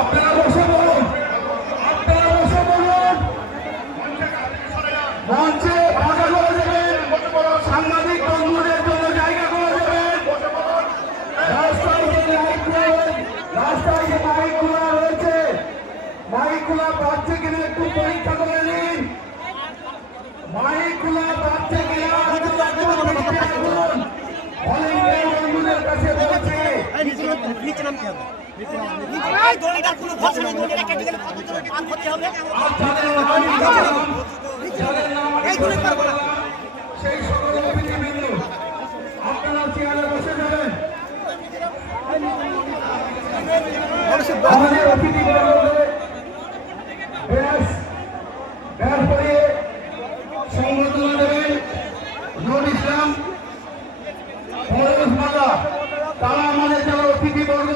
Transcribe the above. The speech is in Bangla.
আপনারা বসে বলুন, মঞ্চে ফাঁকা করে দেবেন, সাংবাদিক বন্ধুদের জন্য জায়গা করে দেবেন। রাস্তায় যে মাইকগুলো রয়েছে, মাইকগুলো বাড়ছে কিনা একটু পরীক্ষা করে নিন। মাইকগুলো বাড়ছে কিনা বন্ধুদের কাছে বলছে। সেই সকল অতিথিবৃন্দ আপনারা চেয়ারে বসে যাবেন। আমাদের অতিথিবৃন্দকে ব্যাস পরিয়ে সংবর্ধনা দেবেন নুরুল ইসলাম, তারা আমাদের যারা অতিথিবর্গ